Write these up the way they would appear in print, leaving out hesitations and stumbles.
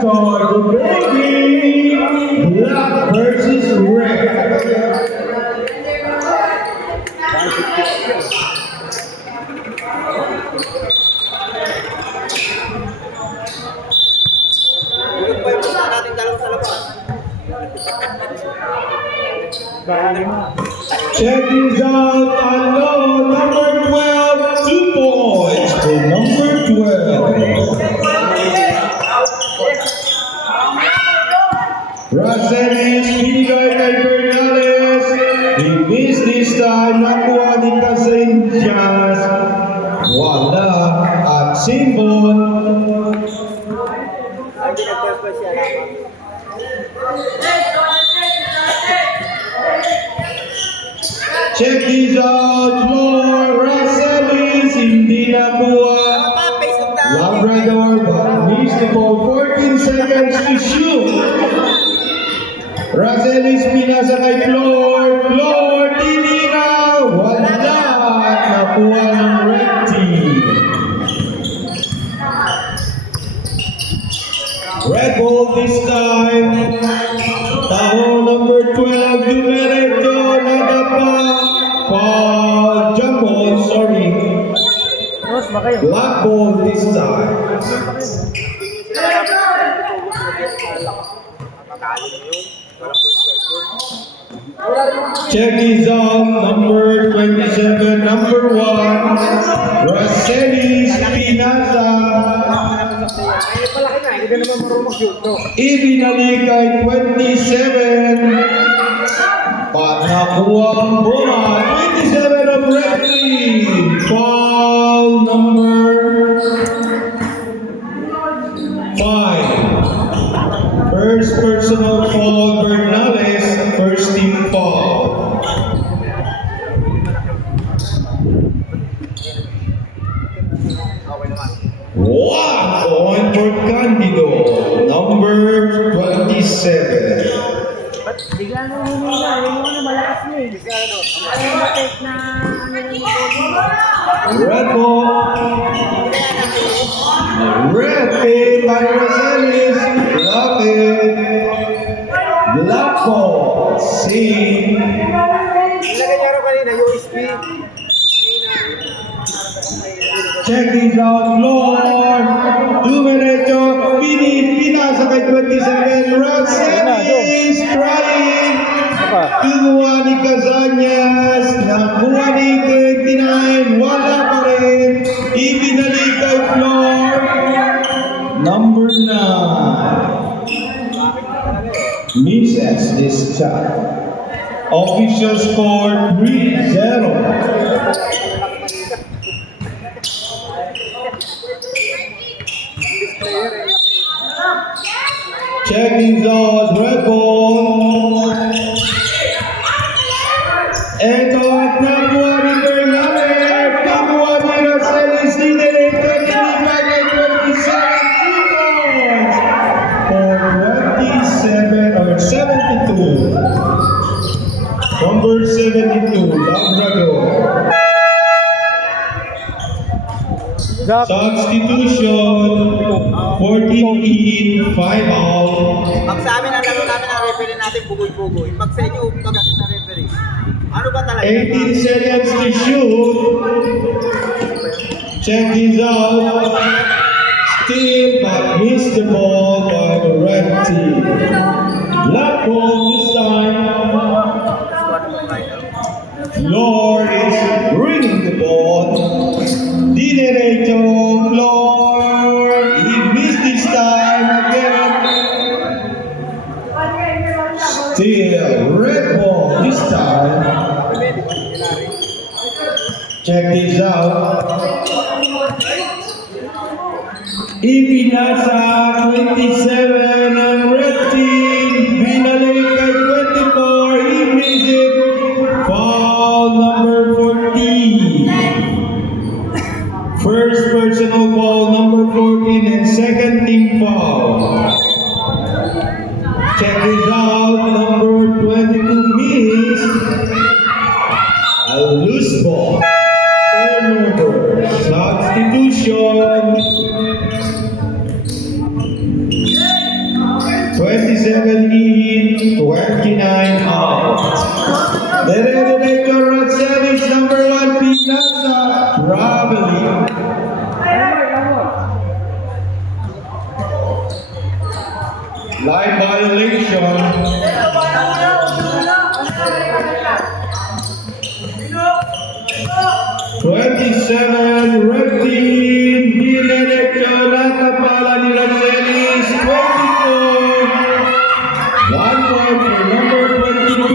start the baby. Black versus red. Bukod pa yung gusto natin dalawa sa labas. Check this out. Hello, number 12. 2 points for number 12. Racelis, binigay kay Bernales. He missed this time. Nakuha ni Casillas. Wala. At Simbon. Hindi nagpapal siya. Check this out. Floor. Racelis, hindi nakuha. Labrador, but missed the ball. 14 seconds to shoot. Racelis, pinasa kay Floor. Floor, tinira. Wala. Nakuha ng red team. Red ball this time. Taho number 12, Dumereto, nadapa. Jump ball, sorry. Black ball this time. Check this out, number 27, number 1, Racelis Pinasa. Ibinalik kay 27. At nakuha ang bola. 27 of red team. Foul number 5. First personal foul, Bernales. First team foul. One point for Candido, number 27. Ba't bigla nang humila? Yung mga malakas niya eh. Ano yung matek na Red ball. Red team by Racelis. Love it. Black ball. See. Ilagay niya rin kanina, USB. Check this out, Lord. Dumerecho, pinasa kay 27. Racelis trying. Kinuha ni Casillas. Nakuha ni 29. Wala pa rin. Ibinalik kay Flor. Number 9. Misses this shot. Official score 3-0. Checking out red ball. Ito at nakuha ni Bernales. Nakuha ni Racelis. Dinelito ni Bagay 27 points for 27 or 72. Number 72, Labrador. Substitution, 14 in, 5 out. Pag sa amin, ang laro namin ang referee natin, bugoy-bugoy. Pag sa inyo, pag-asit na referee. Ano ba talaga? 18 seconds to shoot. Check this out. Still but missed the ball by the red team. Black ball this time. Lord is bringing the ball. Dinerecho, Lord. He missed this time again. Still red ball this time. Check this out. Ipinasa 27 ang red team. Binalik kay 24. He missed it. Foul number 14. First personal foul number 14 and second team foul. Check this out. Number 22 missed. A loose ball. Turnover. Substitution. Line violation. 27, red team, Dinerecho, Latapala, ni Racelis, 24. 1 point for number 22.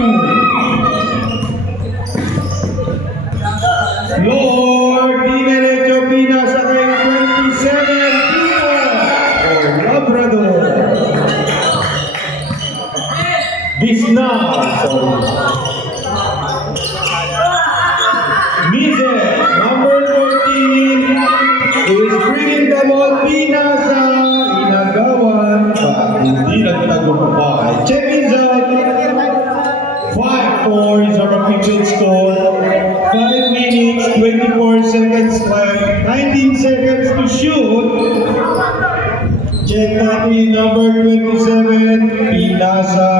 Lord, Dinerecho, Pinasa kay 27, Pina, or Labrador. This now, Mises, number 14, is bringing the ball Pinasa, inagawan, but hindi nagtagumpay. Check this out. 5-4 is our official score. 5 minutes, 24 seconds left. 19 seconds to shoot. Check natin number 27, Pinasa,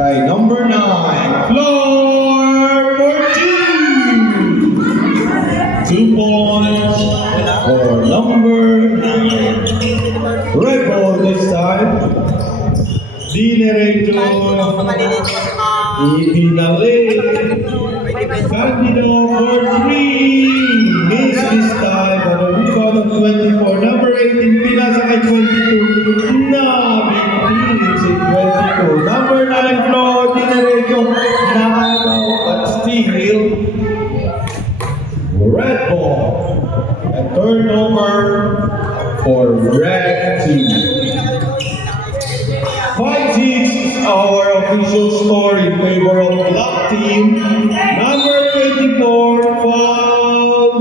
kay number 9, floor 14. 2 points for number 9. Red ball this time. Dinerecho, Maliliit sa mga Ibinalik. may defense. Candido for 3. Miss this time, but a rebound of 24. Number 18, Pinasa kay 22. Nabitin si 22. Number 9, Flo, Dinerecho, nakagaw, but still, red ball. A turnover for red team. 5-6 is our official score in favor of black team. Number 24, foul,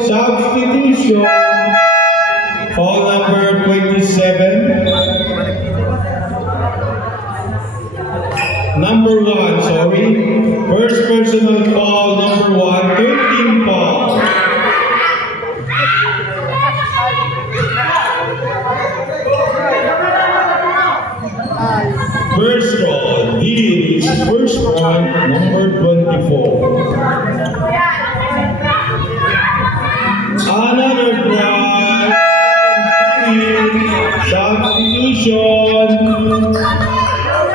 substitution. Foul number 27. Number 1, sorry. First personal foul, number 1, 13 foul. First roll, this first point, number 24. Another drive, substitution,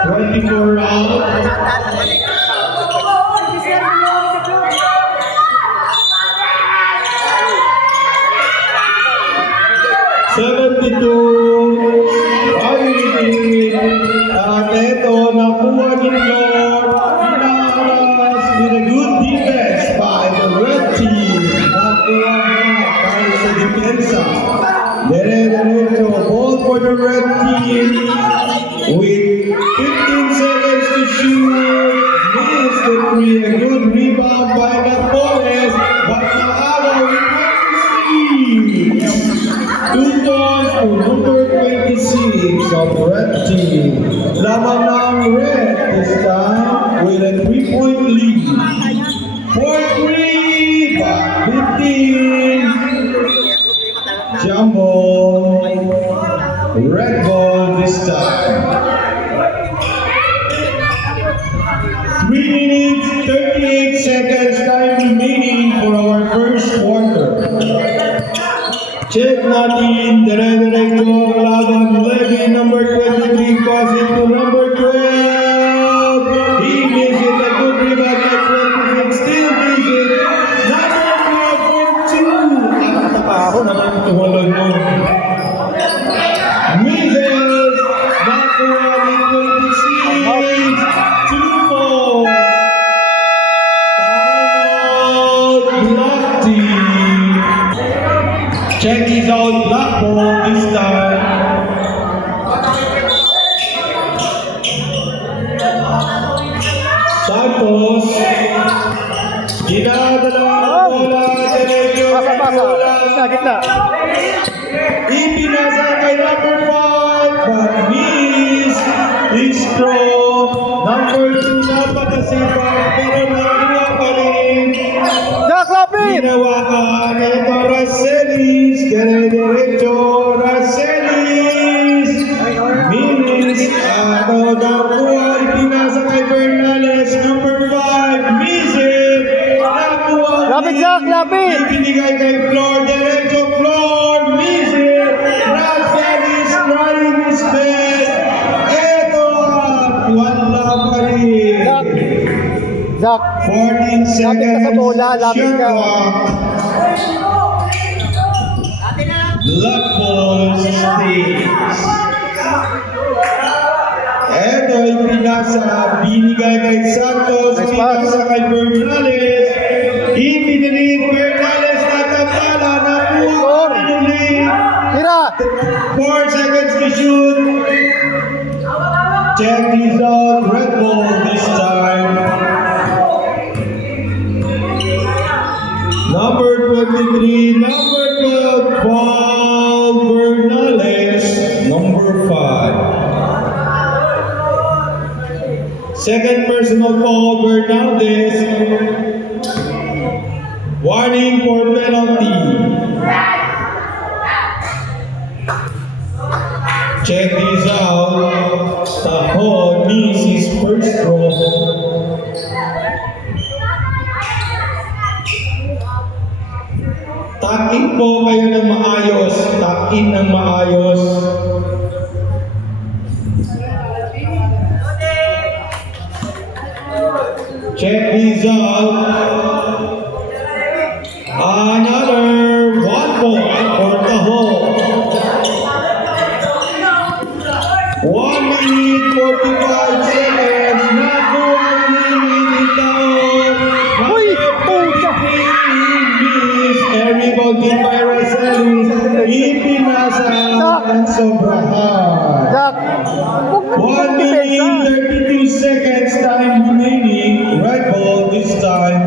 24 out. At ito, nakuha ni Lord, inaras with a good defense by the red team. Nakuha na para sa depensa. Dire-diretso, ball for the red team with 15 seconds to shoot. Missed the three, a good rebound by Capores, but nakaagaw with 26. 2 points to number 26 of red team. Laban ng red this time with a 3-point lead. 4-3, back 15. Jumbo, red ball this time. 3 minutes, 38 seconds time remaining for our first quarter. Check natin, dire-diretso ang laban. Levy, number 23, pass it to number 12. He gives it a good rebound by 26, still gives it. Number 12 for 2. At tapaho naman tumalon mo. Mises, nakuha ni 26. 2 points. Timeout, black team. Check this out, black ball this time. Santos, ginadala ang bola, diretso, Gitna. ipinasa kay number 5, but miss, it's throw. Number 2, napakasipag, pero nakuha pa rin. Jack Lapid! Ginawakan ito, Racelis, dire-diretso, Racelis. Minis, nakuha, ipinasa kay Bernales, number 5, misses. Nakuha, Lapid, Jack, lapid! ibinigay kay Flor, diretso, Flor, misses. Racelis trying his best, Jack. 14 Lapit ka sa seconds. bola, lapit Shot ka. clock. Black ball stays. Eto yung pinasa, binigay kay Santos, Nice pass. pinasa kay Bernales. Ipinilit Bernales na tapala na Score. ulit. Tira. 4 seconds to shoot. Check this out, red ball this time. Number 23, number 12, Paul Bernales. Number 5. Second personal foul, Bernaldez. Warning for penalty. Check this out. Taho needs his first throw. Takin po kayo ng maayos. Takin ng maayos. Check this out. Another 1 point for Taho. 1 minute 45 seconds. Nakuha ni Taho. Uy, pucha. Miss Eric by Rosales. Ipinasa ang sobrahan. Jack. Huwag mo 1 depensa. minute 32 seconds time remaining. Red ball this time.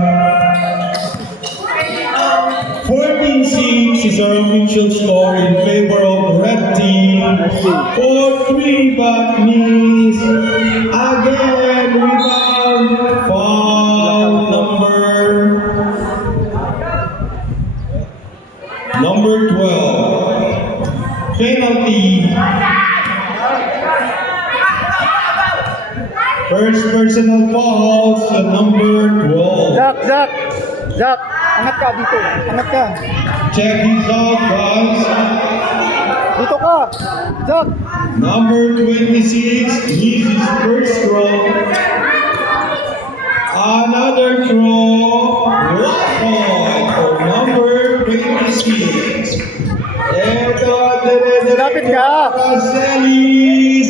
14-6 is our official score in favor of the red team. 4-3 back knees. Again, rebound. Foul number 12. Penalty. First personal foul sa number 12. Jack. Angat ka dito. Angat ka. Check this out, guys. Dito ka. Jack. Number 26 needs his first throw. Another throw. 1 point for number 26. Eto, Lapit ka. Racelis.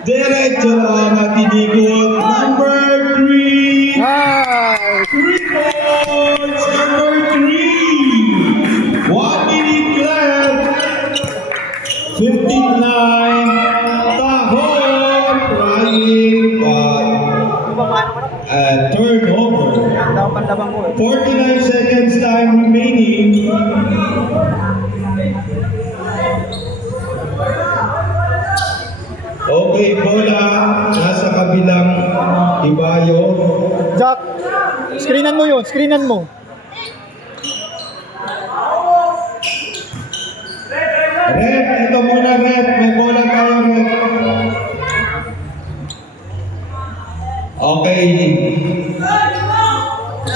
Diretso lang at inigot. Number 3. Nice. 3 points, number 3. 1 minute left. 59. Tahon trying but turnover. Dapat labang ko. 49 seconds time remaining. Okay, bola nasa kabilang ibayo. Jack. Screenan mo yun. Screenan mo. Rep, ito muna rep. May bola tayo rep. Okay.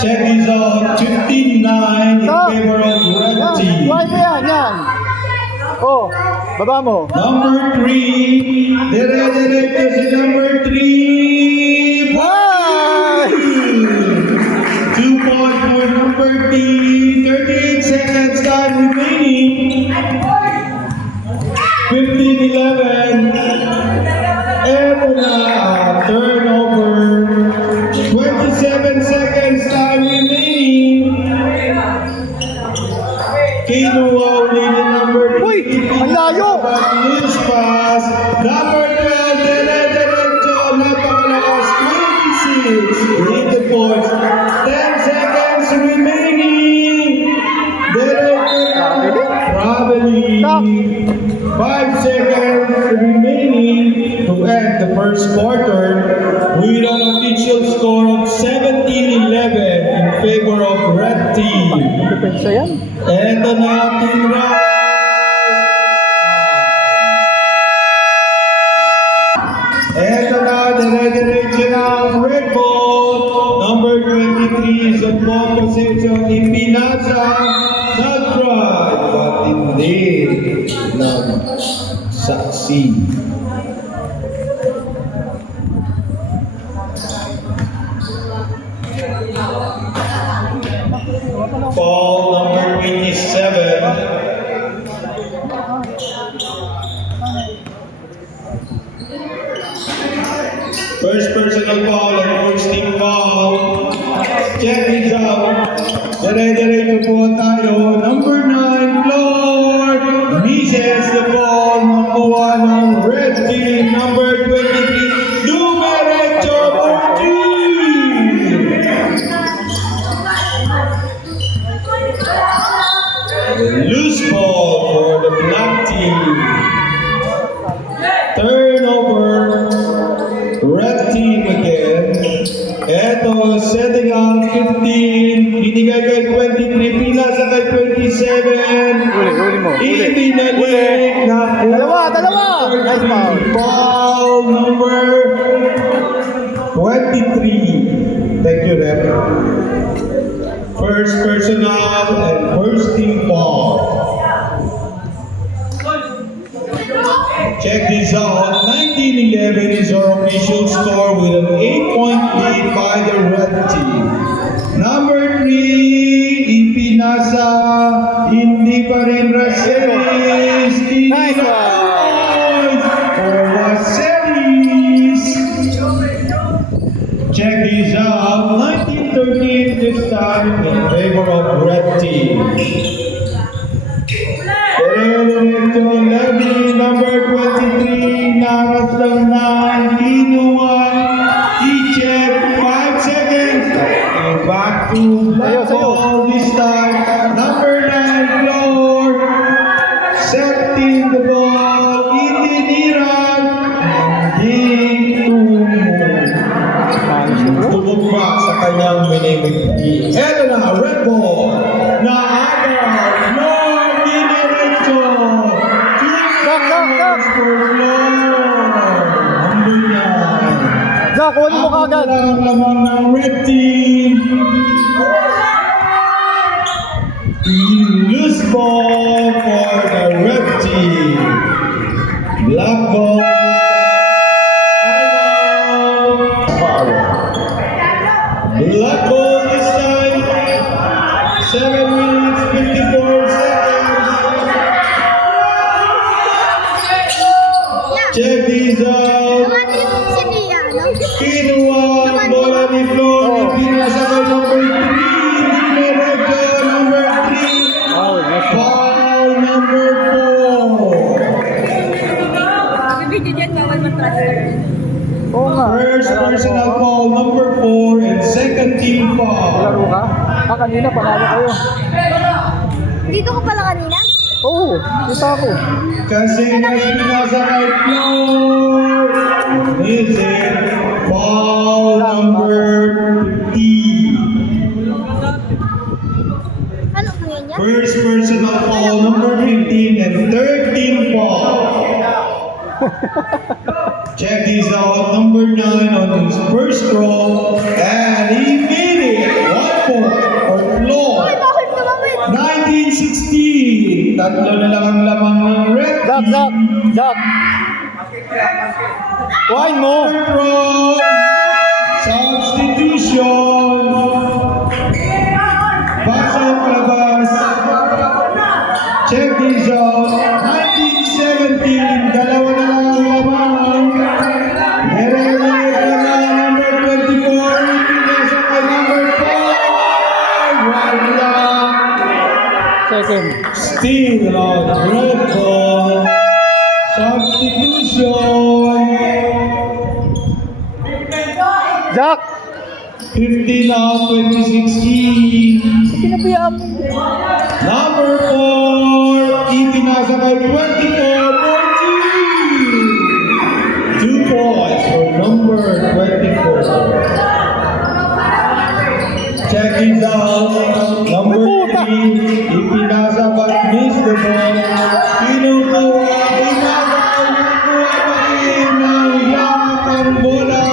Check this out. 15-9 in Jack. favor of red Yan. team. Buhay mo yan. Yan. Oh. Baba mo. Number 3. Dire-diretso si number 3. Nice. 2 points for number 3. 38 seconds time remaining. 15-11. Eto na, turnover. 27 seconds time remaining. Kinuha uli ni number 3. Uy, ang layo. Loose pass. Number 12, dire-diretso. Napakalakas. 26. Lead the points. 10 seconds remaining. Dire-diretso. Traveling. 5 seconds remaining to end the first quarter with an official score of 17-11 in favor of red team. Depensa yan. Eto na ating round. Eto na, dire-diretso na ang red ball. Number 23 sa ball position. Ipinasa. Nag-drive. But hindi nag-succeed. Ball number 27. First personal foul and first team foul. Check this out. Dire-diretso po tayo. Number 9, Floor. Misses the ball. Number 1 on red team. Number 23, Dumerecho Ortiz. Loose ball for the black team. Turnover. Red team again. Eto, setting up 15. Binigay kay 23. Pinasa kay 27. Huli mo. Ibinalik na Dalawa. Nice foul. Foul number 23. Thank you, Rep. First personal and first team foul. Check this out. 19-11 is our official score with an 8-point lead by the red team. Number 3, ipinasa. Hindi pa rin Racelis. Nice one. For Racelis. Check this out. 19-13 this time in favor of red team. Diretso, Levy, number 23, naras lang 9, kinuha, i-check, 5 seconds, and back to black ball this time, number 9, Floor, setting the ball, itiniran, tumugma sa kanyang minimigti. Eto na, red ball, na agaw, Floor, diniretso, Jack, kunin mo kagad. Ang lamang ng red team. Loose ball for the red team. Black ball. Black ball this time. 7 minutes, 54 seconds. Check this out. Kinuha ang bola ni Flor. Pinasa kay number 3. Diretso, number 3. Foul number 4. Oo nga. First personal foul number 4 and second team foul. Laro ka? Kanina panalo kayo. Dito ko pala kanina? Oo, kita ako. Kasi pinasa kay Flor. Is it foul number 15? Ano po yan yan? First personal foul number 15 and third team foul. Check this out, number 9 on his first roll, and he made it. 1-4 for Floor. Uy, bakit tumawid? 19-16. Tatlo na lang ang lamang ng red team. Jack. Kuhain mo. From substitution. Pasok labas. Check this out. 19-17. Dalawa na lang ang lamang. Nire-relate na number 24. Pinasa kay number 5. Wala. Second. Still on red ball. Substitution. Jack! 15 now, 2016. Pinapiyaan mo. Number 4, ipinasa kay 24. 2 points for number 24. Check this out. Number 3, ipinasa but missed the ball. Kinukuha, kinukuha pa rin ng yak ang bola.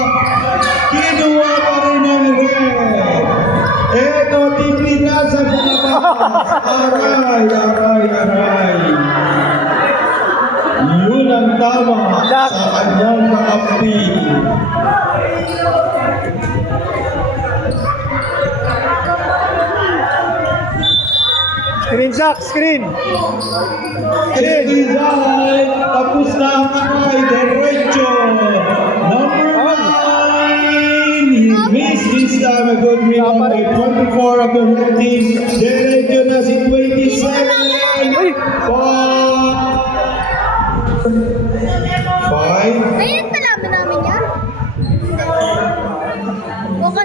Kinuha pa rin ng red. Eto, tipinasa sa labas. Aray. Yun ang tama sa kanyang kakampi. Screen, Zach, screen. Check this out. Tapos na ang kamay. Derecho. Number 9. He missed this time. A good rebound by 24 of the red team. Derecho na si 27. 5. Ngayon palaban namin yan?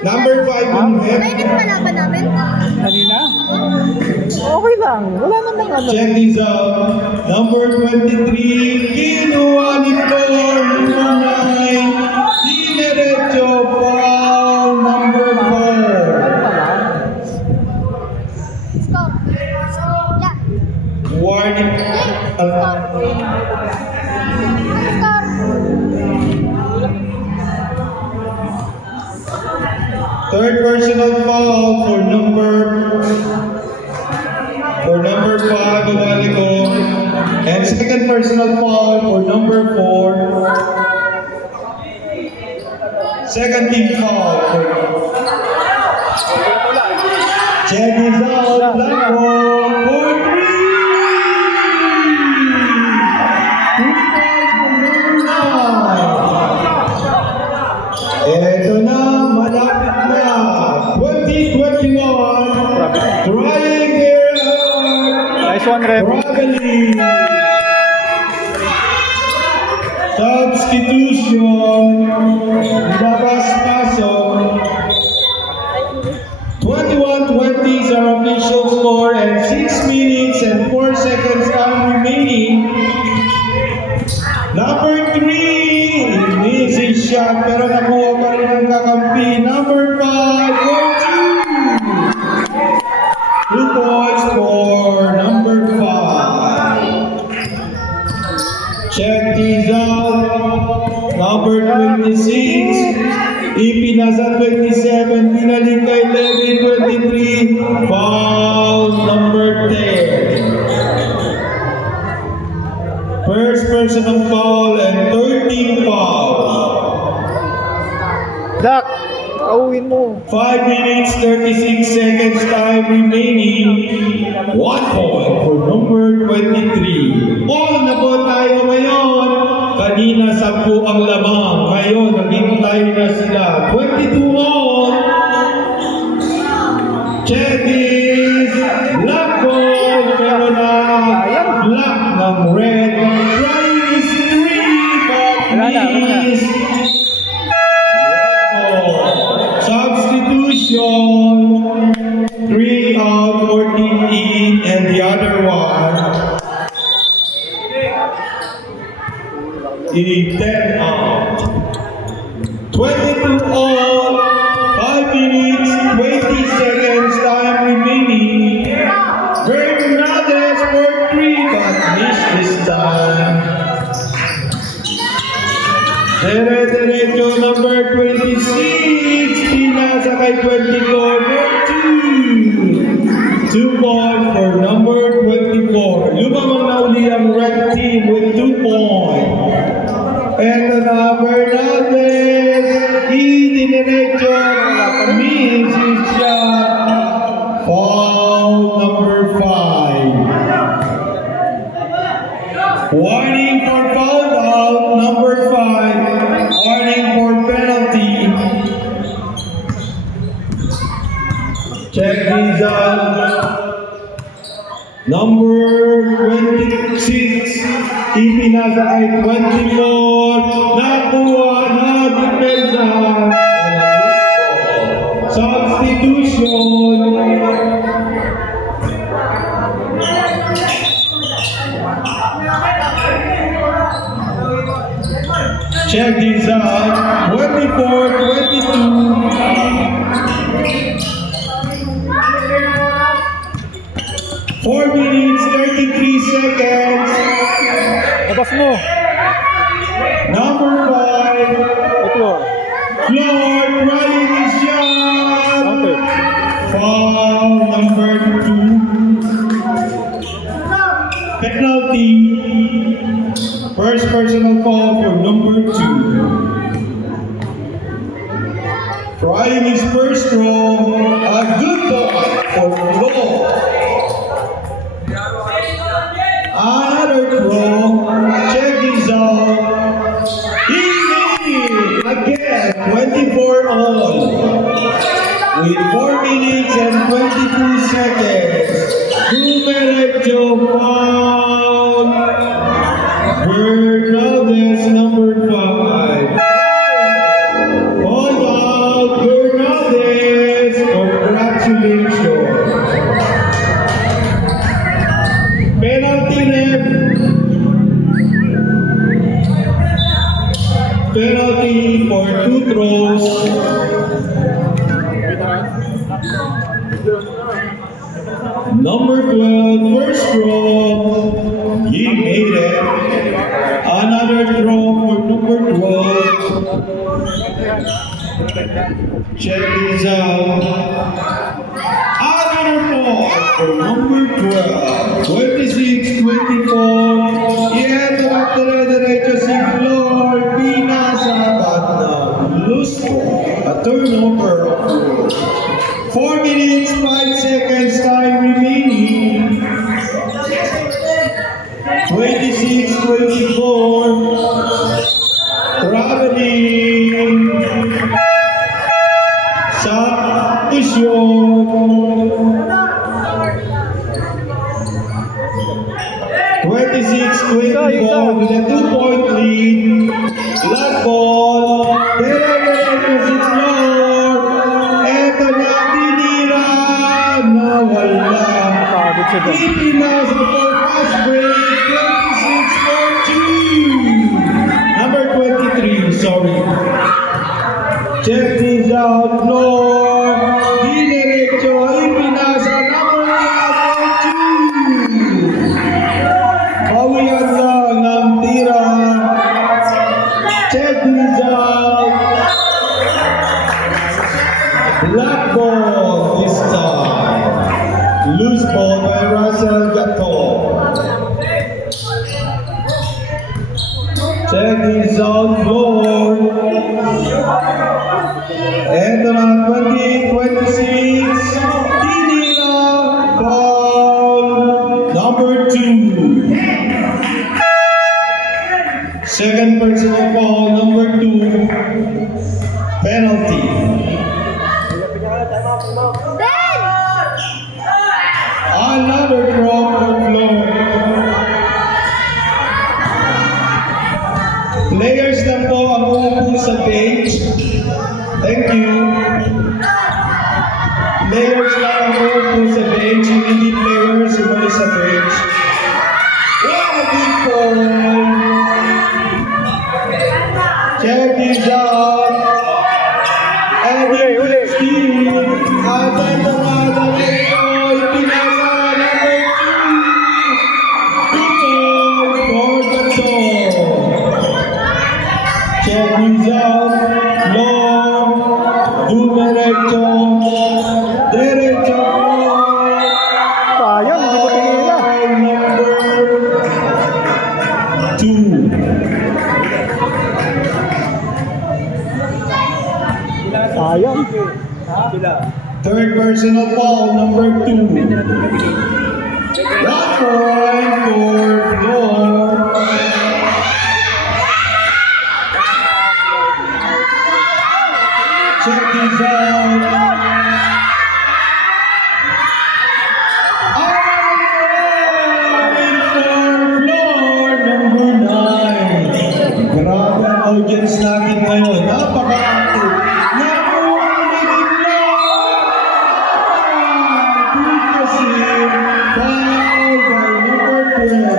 Number 5 on net. Ngayon palaban namin? Kanina? Okay lang. Wala namang ano. Check this out. Number 23. Kinuha ni Paul. Number 9. Dinerecho Paul. Number 4. Stop. Yeah. Warning. Stop. Stop. Third personal foul for number 5 Obalico. And second personal foul for number 4. Second team foul for check this out. Blanco for 3. 2 fouls from number 9. Eto na, malapit na. 2021. Trying here hard. Nice one, Rem. Struggling. Substitution. Labas pasok. 21-20 is our official score and 6 minutes and 4 seconds time remaining. Number 3, he missed his shot pero nakuha pa rin ang kakampi. Number 5, for 2. 2 points for number 5. Check this out. Number 26, ipinasa 27, pinalik kay Levy 23, foul number 10. First personal foul and 13 fouls. Zach, auwin mo. 5 minutes, 36 seconds time remaining. 1 point for number 23. All na po tayo ngayon. Kanina 10 ang lamang. Ngayon, naghintay na sila. 22 all. Check this. Black ball. Pero na black ng red. Trying is 3 but miss. Substitution. 3 out, 14 in, and the other one is 10 out. 22 all, 5 minutes, 20 seconds time remaining. Fernandez for 3, but missed this time. Derecho number 26, pinasa kay 24 for 2. 2 points for number 24. Lumamang na uli ang red team with 2 points. Eto na Fernandez, Dinerecho, means his shot. Foul number 5. Warning for foul out, number 5. Warning for penalty. Check this out. Number 26, ipinasa kay 24. Nakuha na depensa. Substitution. Check this out. 24-22. 4 minutes, 33 seconds. Labas mo. Number 5, Ito. Floor, trying his shot. Counter. Foul number 2. Penalty. First personal foul for number 2. Trying his first throw. A good ball for Floor. Penalty for 2 throws. Number 12, first throw. He made it. Another throw for number 12. Check this out. Another ball for number 12. 26-24. Ito at dire-diretso si Flor. Pinasabat na loose ball. A turnover of 4 minutes, 5 seconds time remaining. 26-24. Traveling. Shot is yours. 26-24 with a 2-point lead. Black ball. Dire-diretso si Flor. Eto na, tinira. Nawala. Ipinasa for fast break. 26-14. Number 23, sorry. Check this out, Flor. Dinerecho, ipinasa number 2. Pawian lang ng tira. Check this out. Black ball this time. Loose ball by Russell Gato. Check this out, Flor. Ito na, 28-26. Tinira. Foul. Number 2. Second personal foul, number 2. Penalty. Ben! Another throw for Flor. Players na po ang uupo sa bench. Thank you. Players lang ang uupo sa bench. Yung hindi players, umali sa bench. What a big call. Check this out. And Steve. At ito nga na ito. Ipinasa number 2. Two goals for the goal. Check this out. Long. Dumiretso. Diretso. Sayang, hindi mo tinila. Number 2. Sayang. Third personal foul, number 2. 1 point for Flor. Check this out. Point for Flor, number 9. Grabe ang audience natin ngayon. Napaka-active. Nakuha ni Flor. Foul by number 12.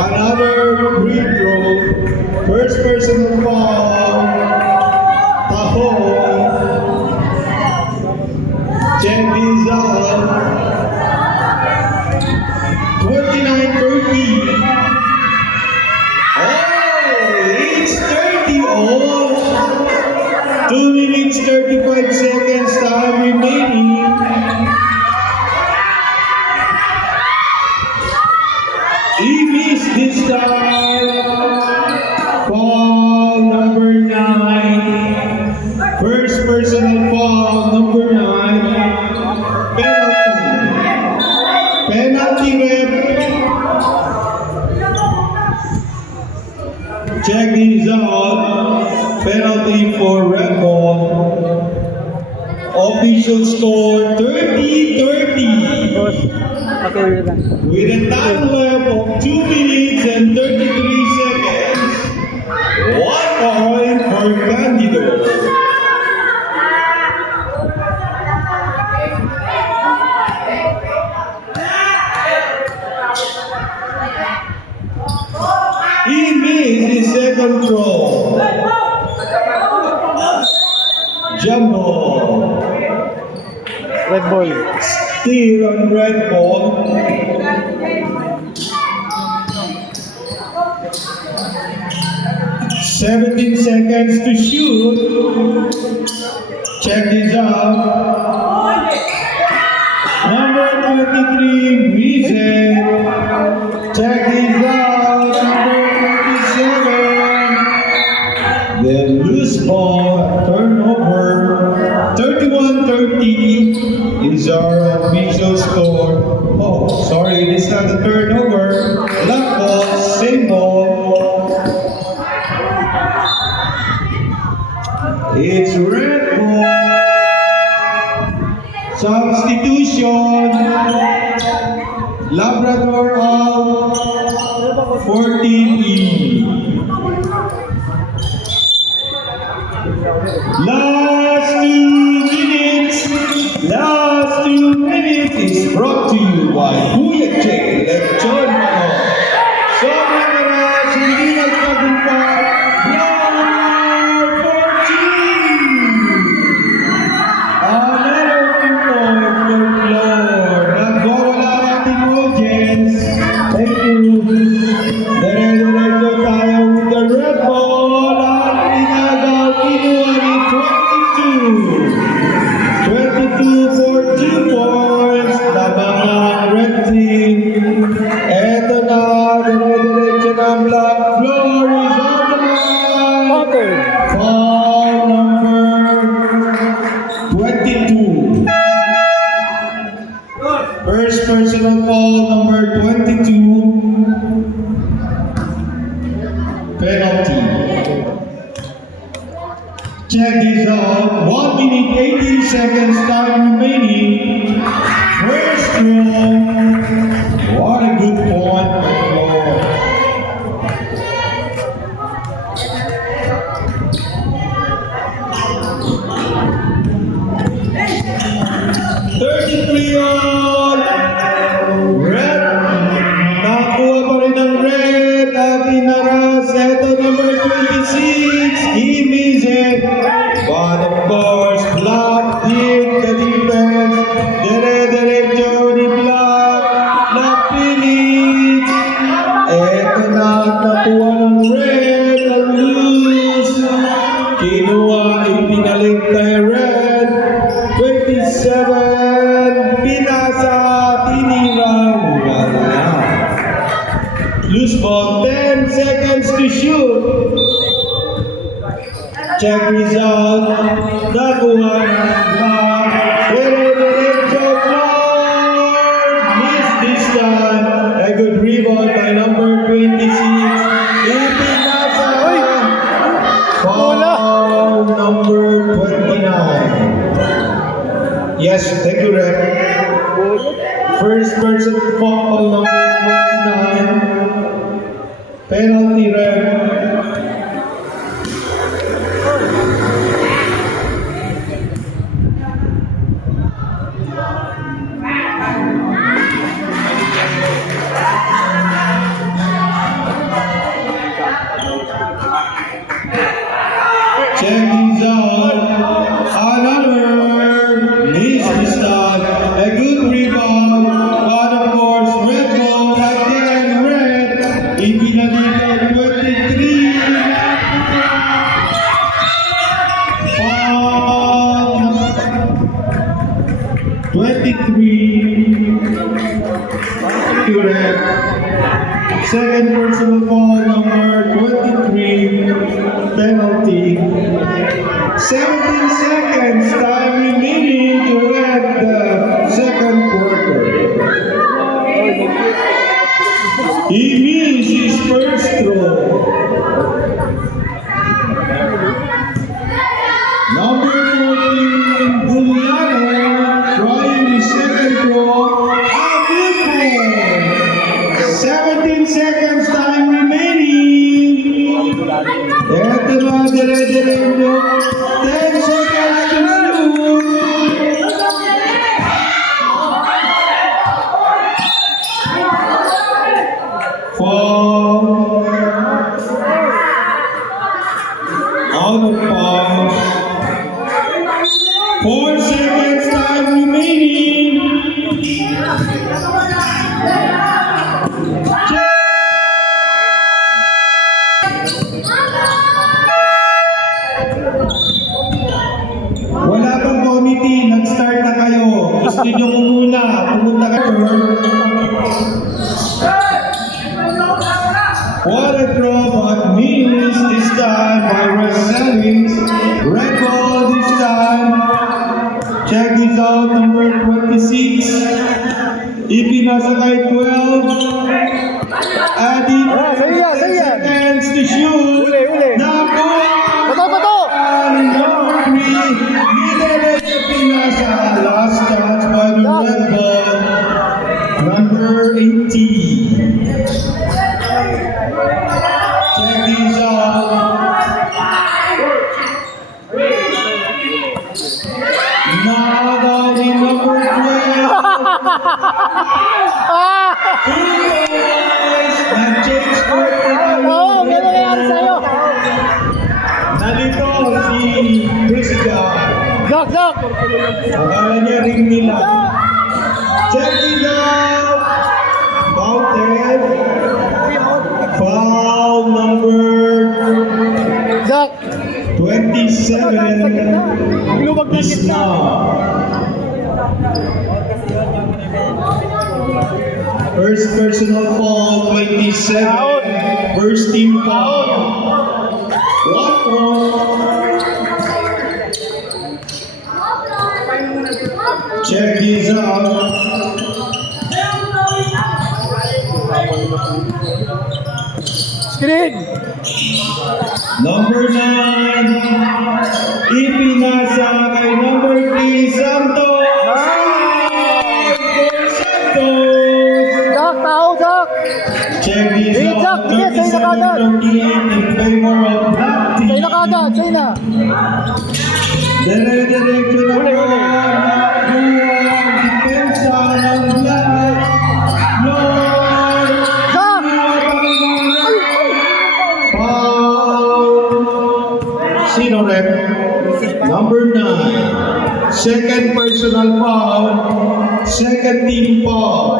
Another free throw. First personal foul. Taho. Check this out. 29-30. Oh, it's 30 all. 2 minutes 35 seconds time remaining. He missed this time. Foul number 9. First personal foul number 9. Penalty. Penalty rep. Check this out. Penalty for red ball. Official score 30-30. Patuloy lang. With a time left of 2 minutes and 33 seconds. 1 point for Candido. He missed missed his second throw. Jumbo. Red ball. Still on red ball. "17 seconds to shoot." Check this out. Number 23, Vize. Check this out. Number 27. The loose ball, turnover. 31-30 is our official score. Oh, sorry, this is not a turnover. Black ball, same ball. It's red ball. Substitution. Labrador out. 14E. Last 2 minutes is brought to you by Kuya Jake Lechon. Sobrang naras, hindi nagtagumpay. Number 14. Another 2 points for Flor. Nagwawala natin audience. Thank you. Dire-diretso tayo with the red ball. Ang inagaw, kinuha ni 22 for 2 points. Labangan red team. Eto na, dire-diretso na ang black. Floor is on the line. Foul number 22. First personal foul number 22. Penalty. Check this out. 1 minute 18 seconds time remaining. First throw. What a good point by Flor. "33-year-old red." Nakuha pa rin ang red at inaras. Ito number 26. He missed it. But of course, Black did the defense. Dire-diretso ni Black. Napilit. Ito na at nakuha ng red. Ang loose. Kinuha, ipinalit kay red. 27. Pinasa. Tinira. Wala. Loose ball. 10 seconds to shoot. Check result. Nakuha ng Black. Dire-diretso Flor. Missed this time. A good rebound by number 26. Ipinasa. Foul number 29. Yes, thank you, Rep. First person foul number 29. Penalty, Rep. Check these out. Another miss this time. A good rebound. But of course, red ball again, red. Ipinalitan 23. Foul 23. Red. Second personal foul number 23. Penalty. 17 seconds time remaining to end the second quarter. He missed his first throw. Number 14, Buliano, trying his second throw. A good ball. 17 seconds time remaining. Eto na, dire-diretso. 10 seconds to shoot. Foul. out of bounds. 4 seconds time remaining. Wala pang committee, nag-start na kayo. Gusto nyo ko muna, pumunta kayo. What a draw, but means this time by Rosales. Red ball this time. Check this out, number 26. Ipinasakay 12. Adding 10 seconds to shoot. Bato! Number 3. Lideres Ipinasa. Last touch by the red ball. Number 18. Check these out. Knocked out in number 12. Nag-change quarter. Oo, may nangyayari sa'yo. Nalito si Prisca. Doc! Akala niya ring nila. Check it out. Counted. Foul number Doc! 27 is now. First personal foul, 27. First team foul. 1 point. Check this out. Screen! Number 9, ipinasa kay number 3, Santos. Santos. Doc! Check this Hey, Jack, out. sige, sa'yo na kagad. 37-38 in favor of Black Team. Sa'yo na kagad, sa'yo na. Dire-diretso na po. Nakuha ang depensa ng Black. Lord. Jack! Foul. Sino rep? Number 9. Second personal foul. Second team foul.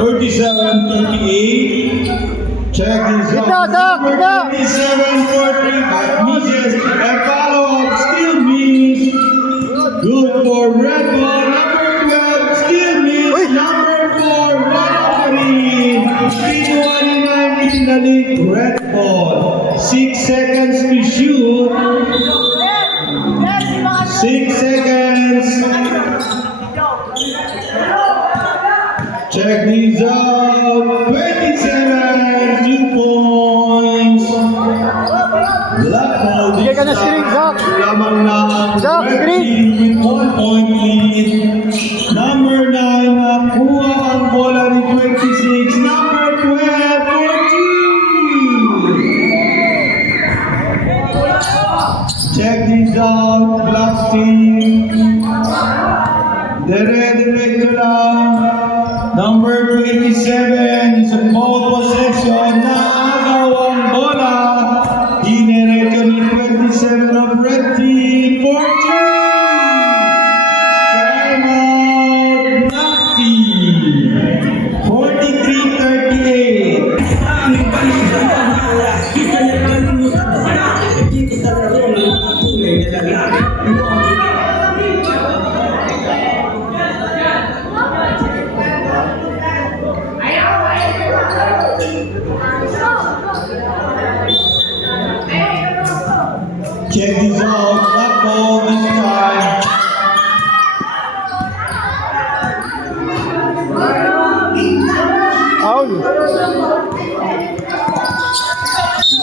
37-38. Check this Gitna, out. Doc, gitna. 37-43. But misses. A follow-up still miss. Good for red ball. Number 12 still miss. Number 4 1-3. Speed 1-9 in the league. Red ball. 6 seconds to shoot. 6 seconds. Check these out. 27, 2 points. Black ball Bigay this ka na screen, Doc. lamang na ang Doc, red screen. team with 1 point lead. Number 9, nakuha ang bola ni 26. Number 12, 14. Check this out, Black team. Dire-diretso lang. Number 27 is a ball possession na agaw ang bola. Dinerecho ni 27 of red team. 14. Time out, Black team. 43-38. Check this out, black ball this time. Foul!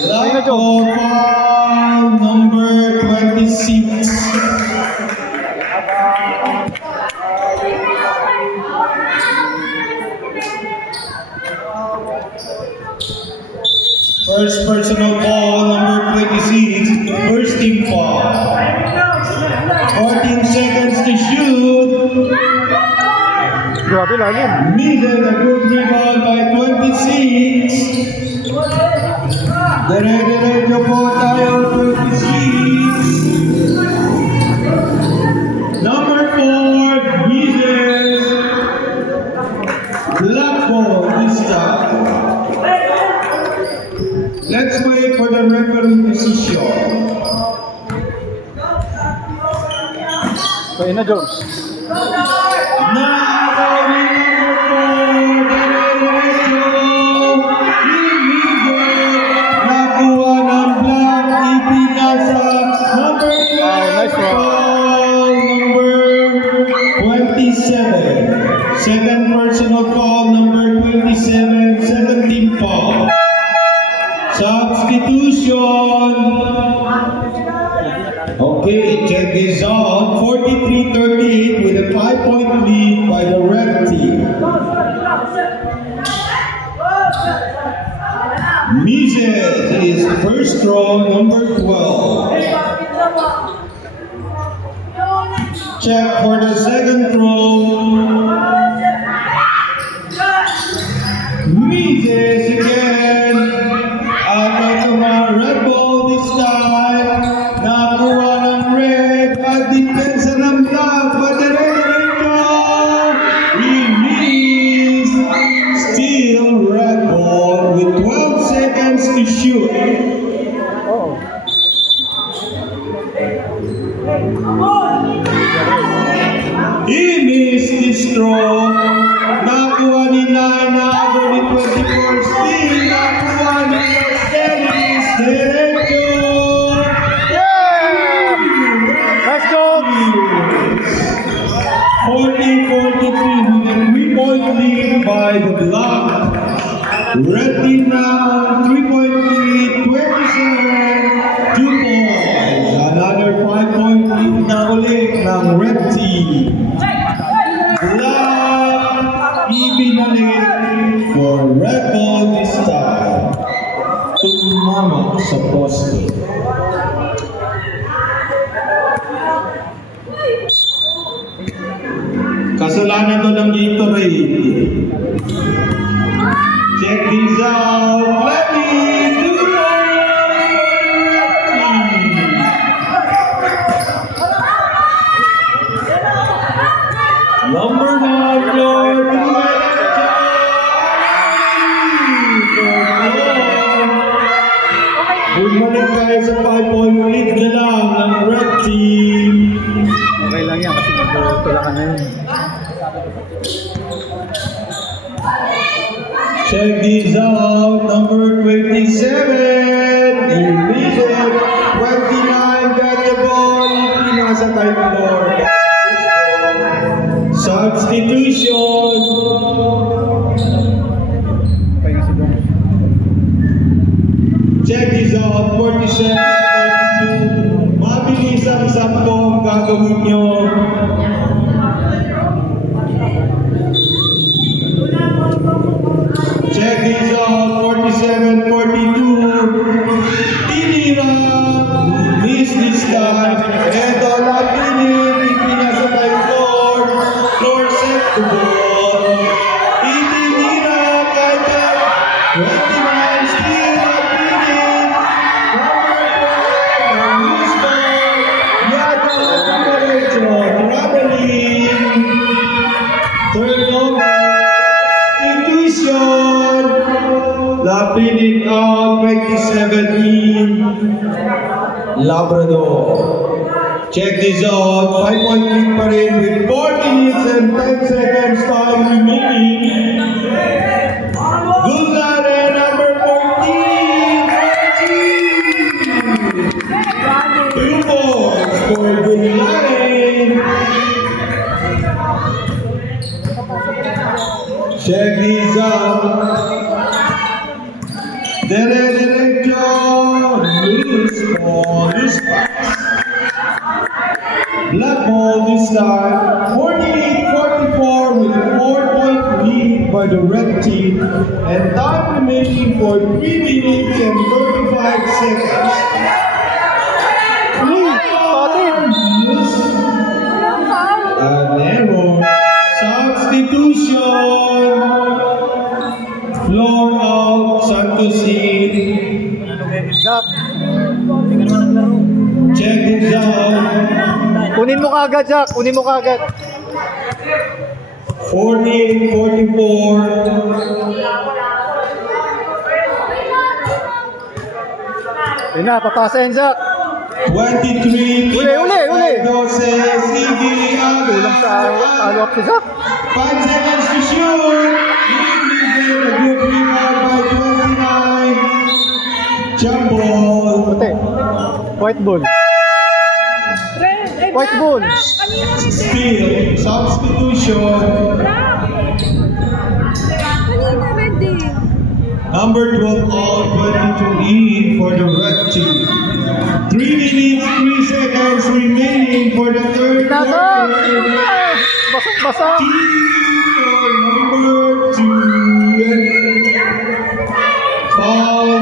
Black ball foul number 26. First personal foul number 26, first team foul. 14 seconds to shoot. Grabe, lalim. Misses a good rebound by 26. referee decision. Kaya na, Jones. Nakuha ng black, ipinasa number 12, nice one. call number 27. Second personal call number 27, second team call. Substitution. Okay, check this out. 43-38 with a 5-point lead by the red team. Mises is first row, number 12. Check for the second row. Mises again. Out of the red ball this time. Nakuha ng red at depensa ng black. Padarecho. Release. Still red ball with 12 seconds to shoot. He missed this throw. Nakuha ni Nainago ni 24. Still nakuha ni Castelis. Derecho. Let's go! 40-43 with a 3-point lead by the block. Red team now, 3-point lead, 27, 2 points. Another 5-point lead na ulit ng red team. Black, ibinalik for red ball this time. Tumama sa poste. Kasalanan to ng Gatorade. Check this out. Let me do Number 9, Lord. Bumalik tayo sa 5-point lead na lang ng red team. Okay lang yan kasi magtulakan na yun. Check this out, number 27, immediate, 29, got the ball, pinasa kay Lord. Substitution. Kaya si Jones. Check this out, 47, 42, mabilis ang sampung gagawin nyo. Check this out, 47, 42. Tinira, miss this time. Eto, napinit, ipinasa kay Lord. Lord set the ball. Itinira kay Ted. 29, still napinit. Number 12, loose ball. Yata, Diretso, traveling. Turnover. Institution. Lapinig out 2017 Labrador. Check this out. 5-point lead pa rin with 4 minutes and 10 seconds time remaining. Gulare number 14. 2 points for Gulare. Check this out. Derecho, loose ball, loose pass. Black ball this time. 48-44 with a 4-point lead by the red team and time remaining for 3 minutes and 35 seconds. Nero. Substitution. Floor out. Santos in. Jack, Check this out. kunin mo kagad, Jack. Kunin mo kagad. 48-44. Yun na, papasa yan, Zach. 23. Uli, uli, uli. 12, Sige, Kulang sa follow-up si Zach. 5 seconds to shoot. Lead a good rebound by 29. Jump ball. Puti. White ball. White ball. Kanina rin. Still, substitution. Kanina rin din. Number 12 all 22 in for the red team. 3 minutes, 3 seconds remaining for the third Nasa! quarter. Basang-basa. For number 2. Foul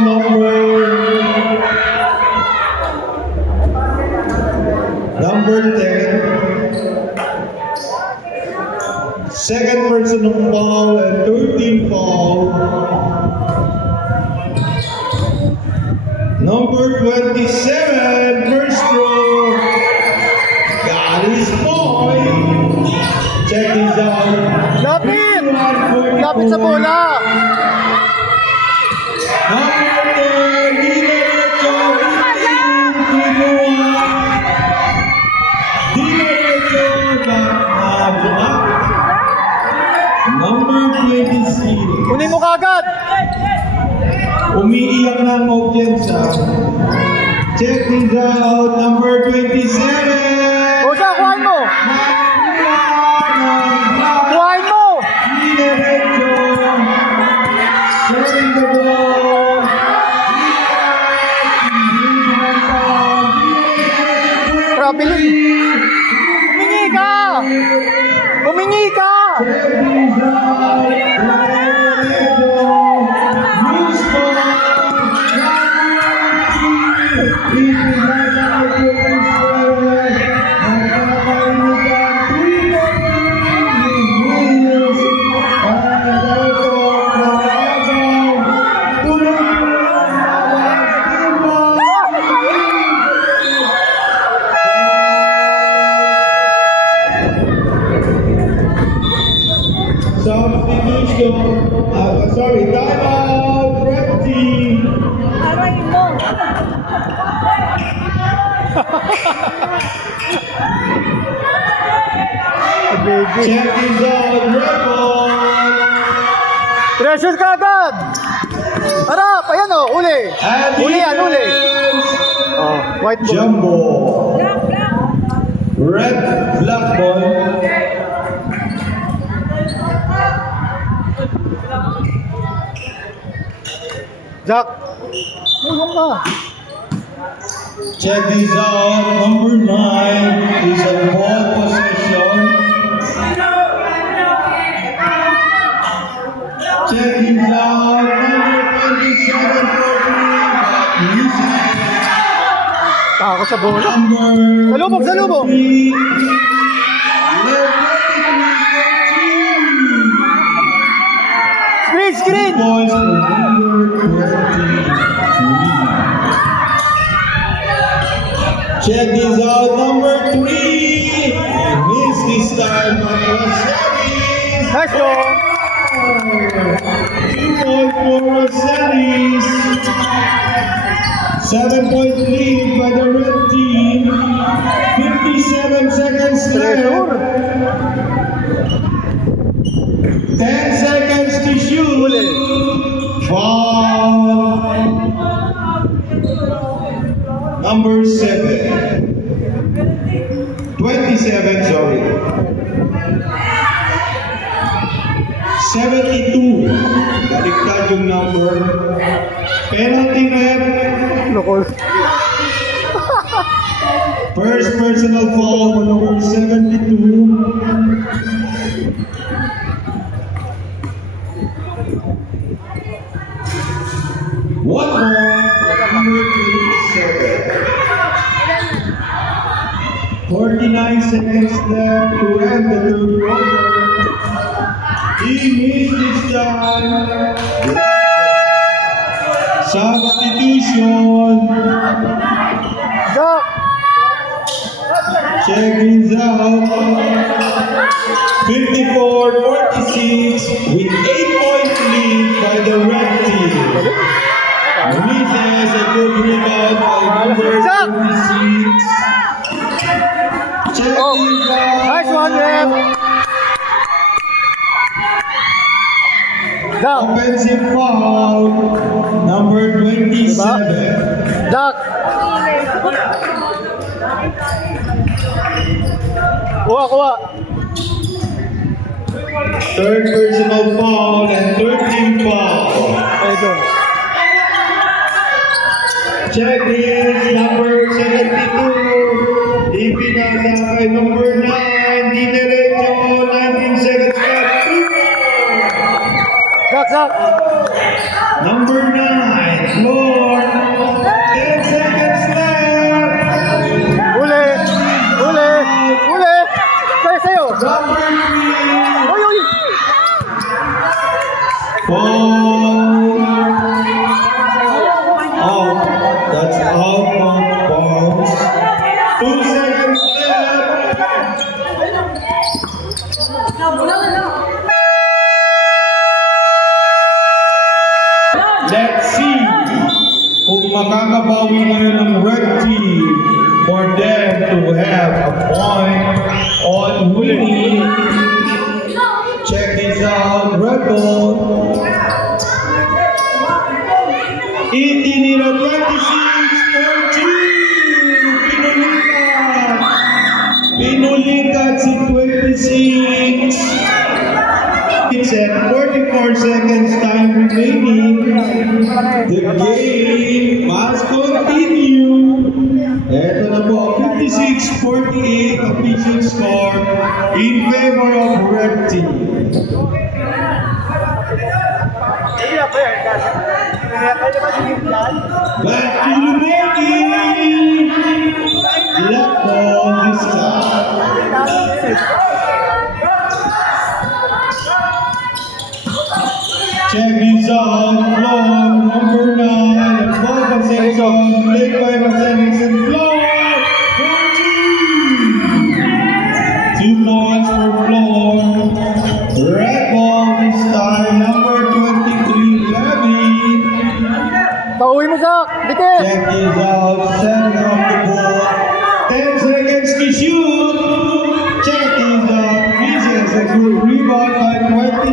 number 10. Second personal foul and 13 foul. Number 27, first throw. Got his point. Check this out. Lapit! Lapit sa bola! Number 10, Dinerecho, 15, Dinerecho, Number 26. Kunin mo kagad! Umiiyak na ang audience. Check this out, number 27. O siya, kuhain mo! Kuhain mo! Dinerecho. Serving the ball. Trabiling! Humingi ka! Humingi ka! Substitution. Sorry, time out. Red team. Aray mo. Baby. Check this out. Red ball. Treasure kagad! Harap! Ayan o, uli! Uli yan, uli! Oh, white ball. Jumbo. Black, black. Red black ball. Jack! Tulong ka! Check this out. Number 9 is a ball possession. Check this out. Number 27 for music. Tako sa bola. Number Salubog, salubog. 23. Screen, screen! Points for number 23. Check this out, number 3. And miss this time by Rosales. Nice goal! 2 points for Rosales. 7-point lead by the red team. 57 seconds Treasure! left. 10 seconds to shoot. Foul. Number 7. 27, sorry. 72. Baliktad yung number. Penalty rep. Lokol. First personal foul for number 72. One more for number 27. 49 seconds left to end the third quarter. He missed this time. Substitution. Jack! Check this out. 54-46 with 8-point lead by the red team. Misses a good rebound by Jack. Offensive foul, number 27. Jack. Kuha. Third personal foul and 13 foul. Ay, doon. Check this, number 72. Ipinasa kay number 9, Dinerecho, 19 seconds left. Jack. Number 9, floor, 10 seconds left. Uli. Sa'yo. Number 3, Oy. ball. Out. That's out of bounds. 2 seconds left. Let's see kung makakabawi ngayon ng red team for them to have a point on winning. Check this out, red ball. Hindi nila 26-14. Pinulikat si 26. It's at 44 seconds time remaining. The game must continue. Ito na po, 56-48 official score in favor of red team. Back to the booking. Left ball this time. Check this out, floor number 9, and ball possession, played by Masenix and floor, 14. 2 points for floor. Red ball this time, number 23, Levy. Pauwi mo, Zach. Bitin. Check this out, center of the ball. 10 seconds to shoot. Check this out, misses a good rebound by 29.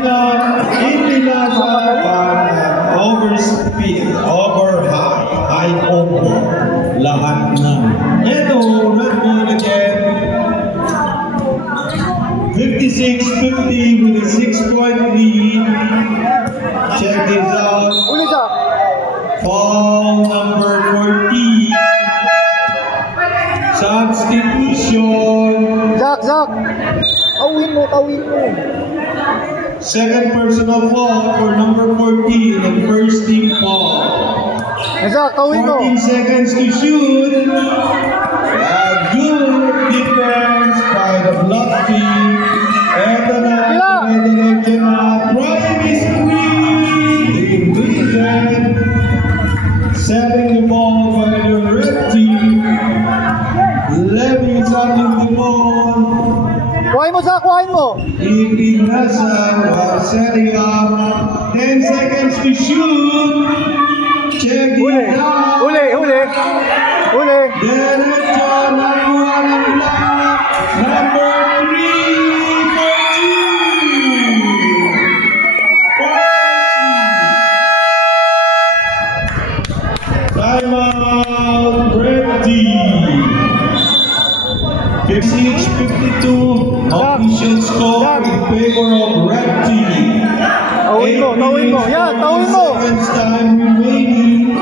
Intinasa by overspeed, over high over. Lahat na. Ito, red ball again. 56-50 with a 6-point lead. Check this out. Uli, Zach. Foul number 14. Substitution. Zach. Tawin mo. Second personal foul for number 14 and first team foul. Zach, tawin mo. 14 seconds to shoot. A good defense by the block team. Eto na, diretso na. Primary screen. Division. Setting the ball by the red team. Levy is having the ball. Kuhain mo, Zach. Ipinasa while setting up. 10 seconds to shoot. Check it out. Uli. Diretso nakuha ng block. Number 3 for Timeout, red team. 56-52, official score in favor of red team. Tawin mo. Yan, tawin mo. Seconds time remaining.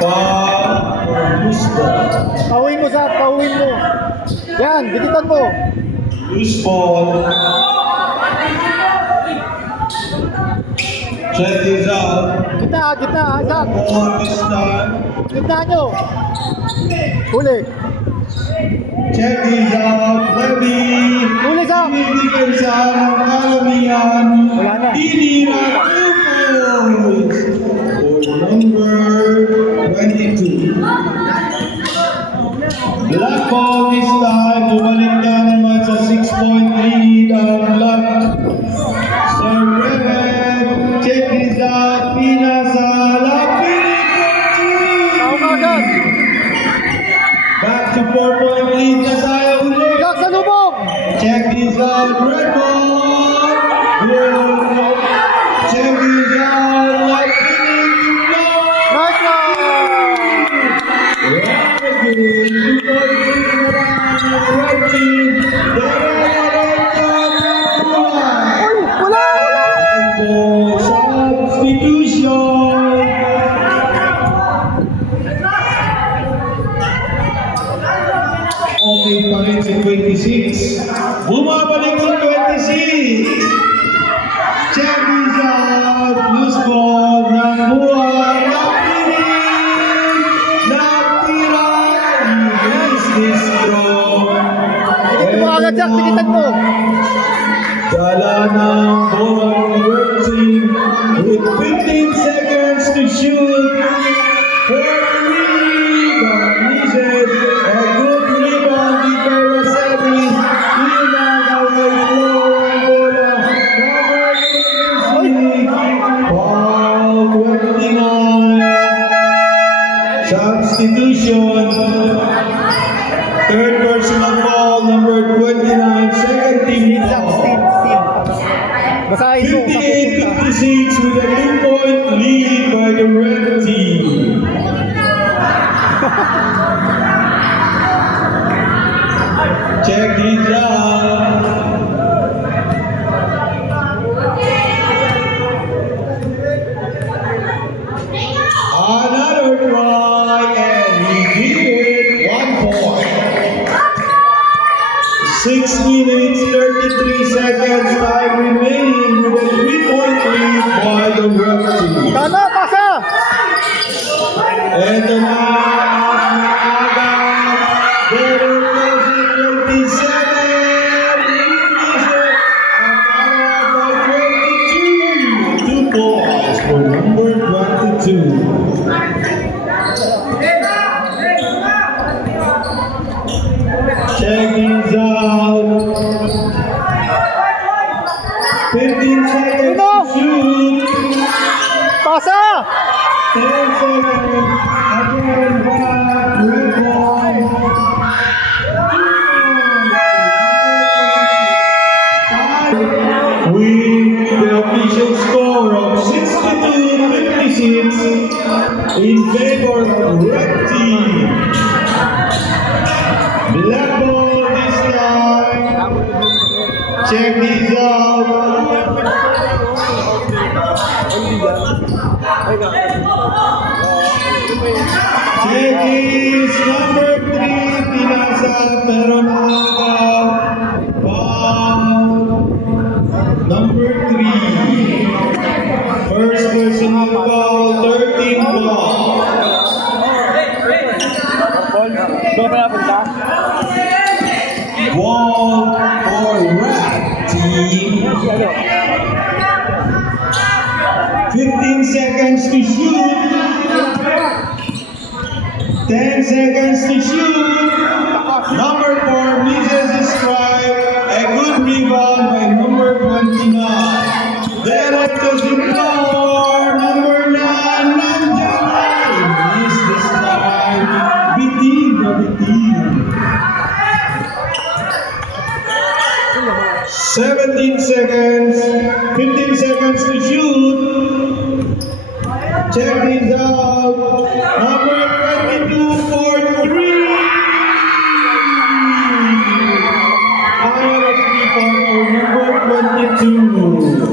Foul for loose ball. Tawin mo, Zach. Yan, bigitan mo. Loose ball. Check this out. Gitna, Zach. Ball this time. Gitna nyo. Uli. Check this out. Levy. Uli, Zach. Tinidepensa ng Kalamihan. Wala na. Tinira 2 points for number 22. Black ball this time. Bumalik na naman sa 6-point lead ang Black. Sir Red. Check this out. Pinasa. Tao ka agad. Back to 4-point lead na tayo ulit. Zach, sa lubog. Check this out. Red ball. Basahin mo kung saan pupunta. 58-56 with a 2-point lead by the red team. Check this out. Another try, and he did it. 1 point. 6 minutes, 33 seconds, time remaining with a 3-point lead by the red team. Tama, pasa! Ito na ang maaga. Very close at 27. Indonesia ang power by 22. 2 points for number 22. Check this out. 15 seconds to shoot. Pasa! 10 seconds. Again, back. Red ball. With the official score of 62-56 in favor of red team. Black ball this time. Check this out. Check is number 3, pinasa pero nakakaw. Foul. Number 3. First personal foul, 13 ball. Ball for red team. 15 seconds to shoot. 10 seconds to shoot. Number 4 misses a strike. A good rebound by number 29. Derek does it more. Number 9, Nanjay. Missed the strike. Bitin. 17 seconds. 15 seconds to shoot. Check this out. Number 22 for 3. Higher of 3 point for number 22.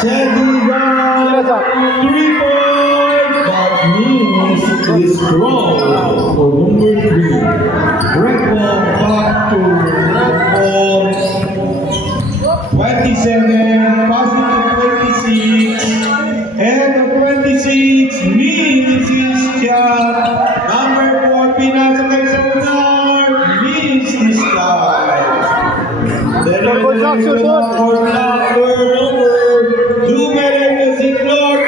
Check this out. 3 points, but miss is strong for number 3. Red ball back to red ball. 27, passing to 26. And the 26 means his shot. Number 4, pinasa kay Sonar. Means his shot. Then Double block, shoot, for number 2, Merek Ziklor.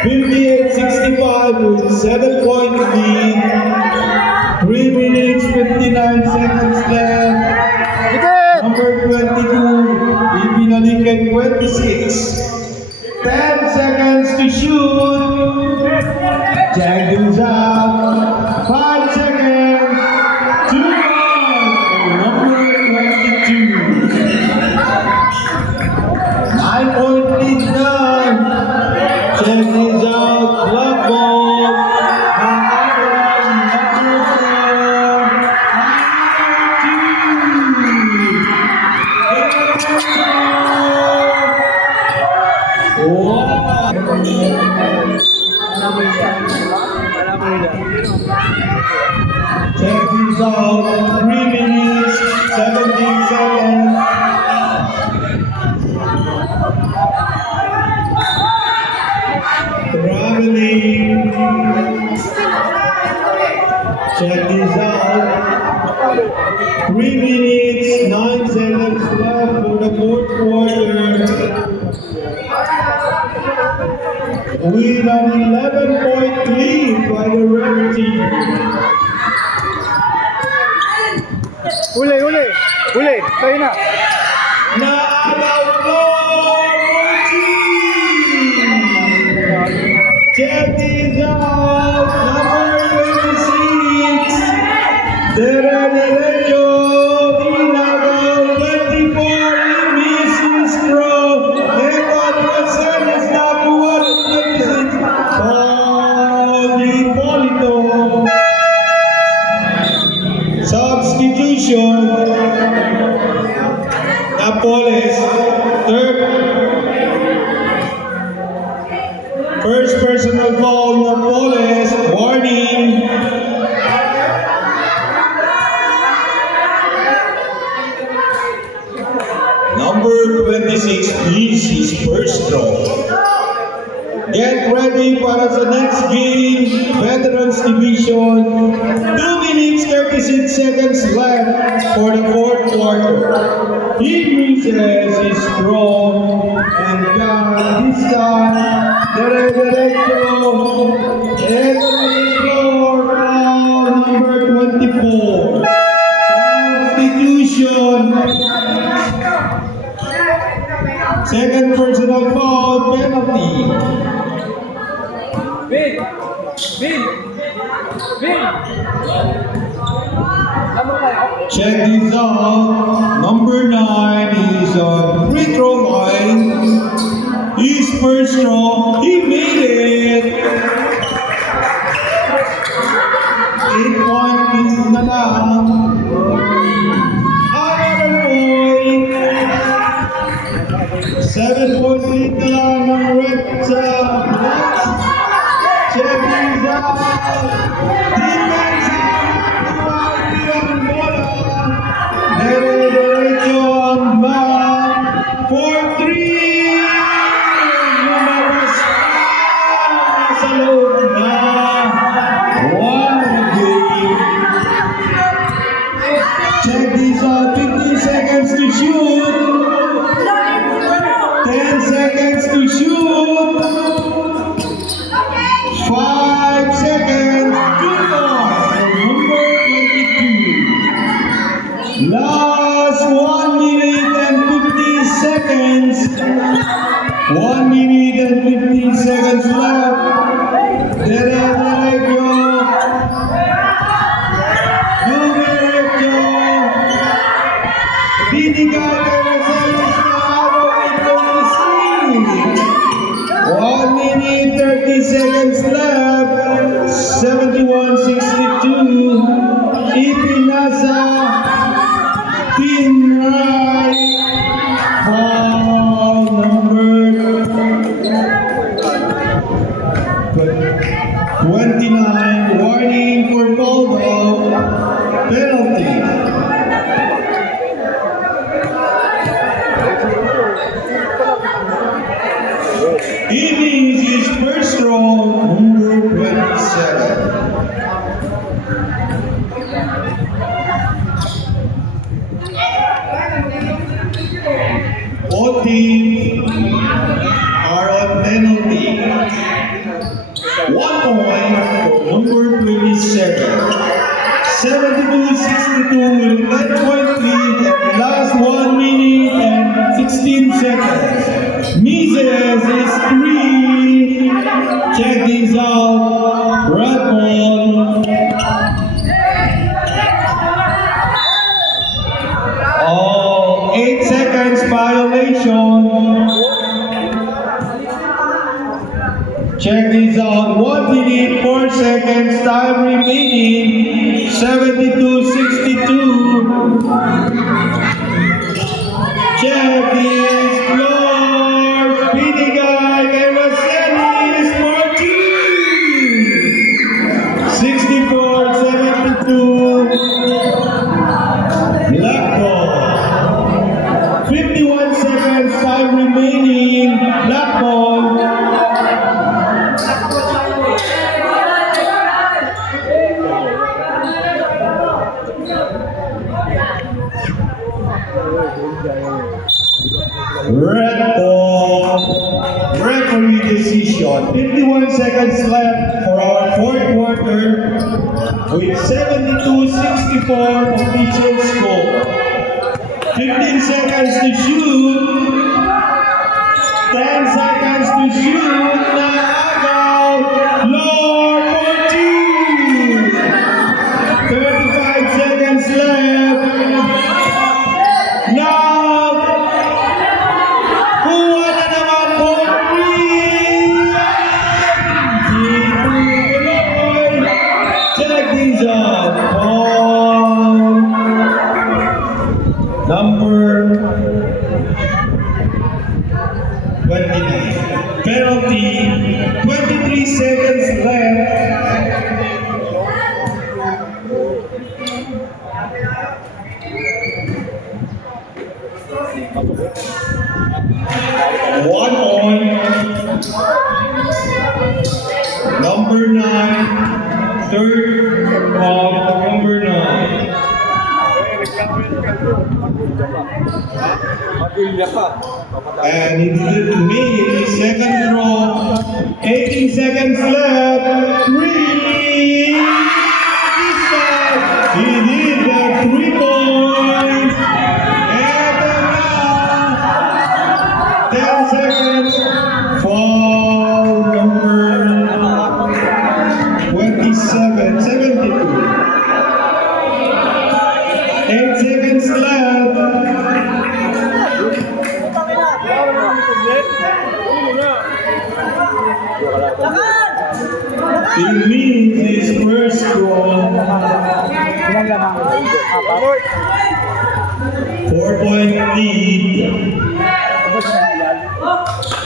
58-65 with 7-point lead. 3 minutes, 59 seconds left. Dikit! Number 22, ibinalik kay 26. 10 seconds to shoot. Check this out. 5 seconds. 2 points for number 22. 9-point lead now. Check this out. Black ball. Check this out. 3 minutes, 17 seconds. Traveling. Check this out. 3 minutes, 9 seconds left for the 4th quarter. With an 11-point lead by the red team. Uli, kayo na. Naalaw ko, team! Check this out, number 26, Dere Derecho, substitution. Napoles, third. First personal foul, Napoles, warning. Number 26, please, his first draw. Get ready para sa next game, Veterans Division. 2 minutes 36 seconds left for the fourth quarter. He uses his strong and got this time. Dire-diretso. Every floor foul number 24. Substitution. Second personal foul penalty. Bill! Tama kayo? Check this out. Number 9 is on free throw line. His first throw, he made it. 8-point lead na lang. Another point. 7-point lead na lang ng Red Sox. Check this out. Defense ang bola. Dire-diretso ang ball. For 3. Lumabas pa sa loob na. What a game. Check this out. 15 seconds to shoot. 10 seconds to shoot. 5 seconds. 2 more. Number 22. Last 1 minute and 15 seconds. 1 minute and 15 seconds left. Dire-diretso. Dumiretso. Binigay kay Marcellus na araw ito ni Steve. 1 minute 30 seconds left. 71-62. Ipinasa. Tinray. Foul number 29. Warning for Baldo. Penalty. He means his first throw, number 27. Both teams are on penalty. 1 point for number 27. 72-62 with a 10-point lead at last 1 minute and 16 seconds. Mises is 3. Check this out. Red ball. Oh, 8 seconds violation. Check this out. 1 minute, 4 seconds, time remaining. 72-62. Check this floor. Binigay kay Marcellus for 2. 64-72. Black ball. 51 seconds, time remaining. Black ball. Red ball. Referee decision. 51 seconds left for our fourth quarter with 72-64 official score. 15 seconds to shoot. 10 seconds to shoot. Nakagaw. Lord for 2. 35 seconds left. Now, kuha na naman for 3. Check these out. 1 point. Number 9. Third of number 9. And he did it to me in the second row. 18 seconds left. 3. This time, he did the 3 points. And 10 seconds. Fall number 27, 72. 8 seconds left. It means his first goal. 4-point lead.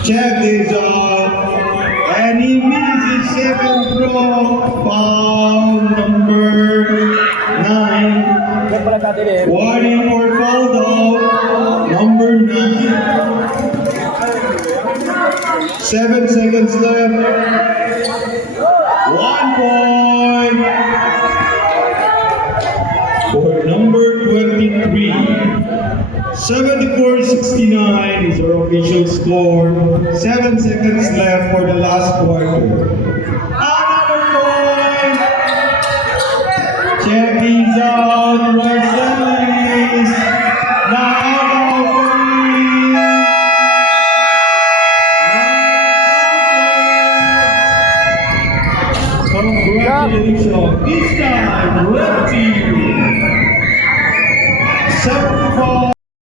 Check this out. And he meets his second goal. Foul number 9. Warning for foul out. Number 9. 7 seconds left. 1 point for number 23. 74-69 is our official score. 7 seconds left for the last quarter. Another point. Check these out. Marcelis. Congratulations. This time, red team.